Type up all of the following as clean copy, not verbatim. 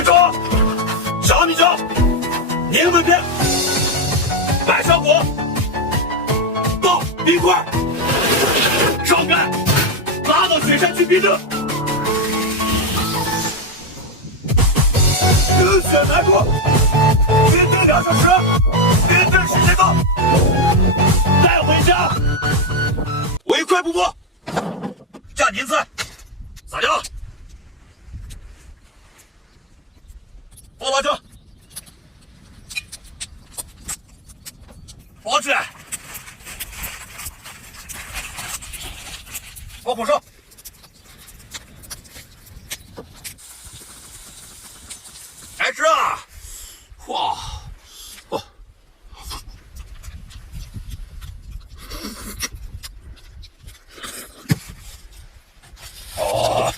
记住，小米酒、柠檬片、百香果、倒冰块，烧干，拉到雪山去冰冻。热血来过，冰冻2小时，冰冻时间到，带回家，唯快不破。加年菜，撒料，爆辣椒，包起来，包火烧，来吃啊！哇，哦。哦，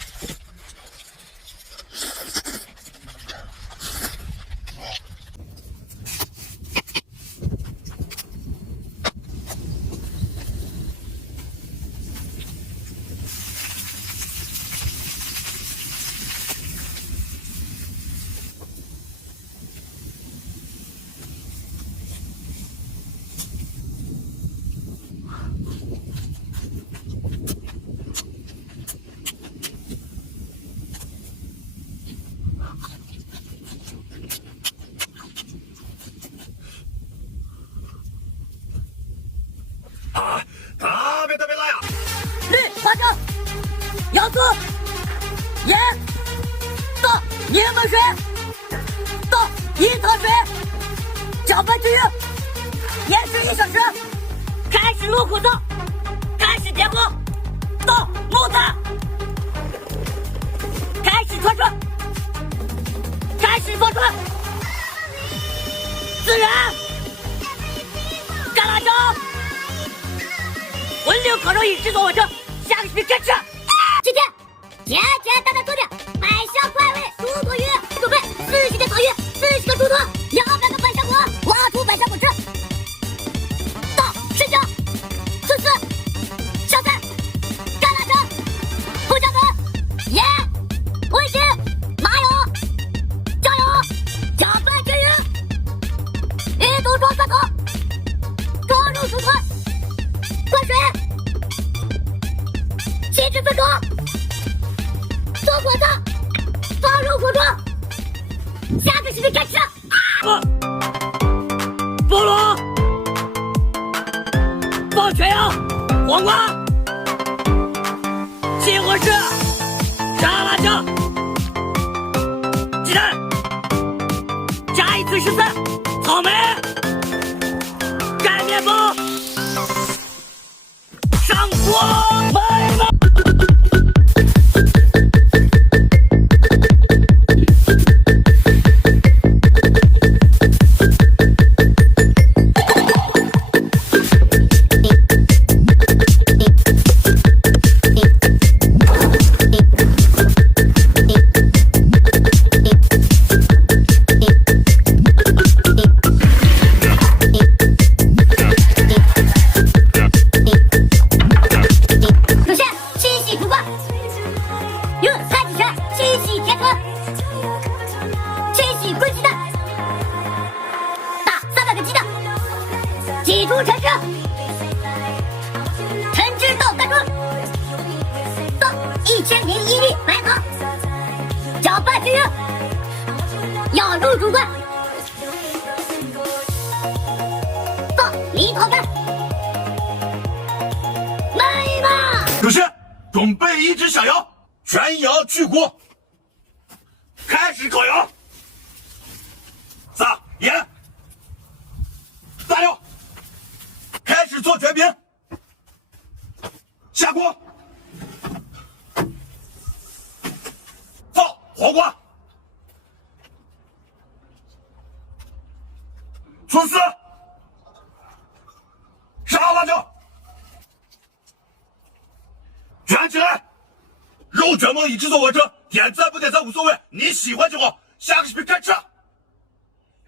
特别辣呀！绿花生、洋葱、盐、倒柠檬水、倒樱桃水，搅拌均匀，延时1小时。开始入口灶，开始点火，倒木炭，开始串串，开始放串，孜然、干辣椒。文流烤肉已制作完成，下个视频开吃。今天简简单单做点百香快味蔬果鱼，准备40个草鱼、40个猪头、200个百香果，挖出百香果汁，倒生姜、葱丝、香菜、干辣椒、胡椒粉、盐、味精、麻油、酱油，搅拌均匀，一同装蒜头，装入熟团。灌水，切至分装，做火灶，放入火装。下个视频开始。菠萝，放全羊、黄瓜，西红柿，沙辣酱，鸡蛋，加一次13，草莓，盖面包。上锅卖了。挤出橙汁，橙汁倒干装，倒1001粒白糖，搅拌均匀，舀入煮罐，倒梨桃干，焖吧。有事，准备1只小羊，全羊去锅，开始烤羊，撒盐，撒料。开始做卷饼，下锅，放黄瓜、葱丝、沙辣椒，卷起来。肉卷梦已制作完成，点赞不点赞无所谓，你喜欢就好。下个视频开吃。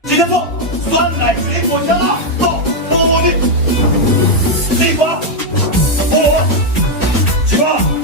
今天做酸奶水果香辣到菠萝蜜。地瓜、菠萝、西瓜。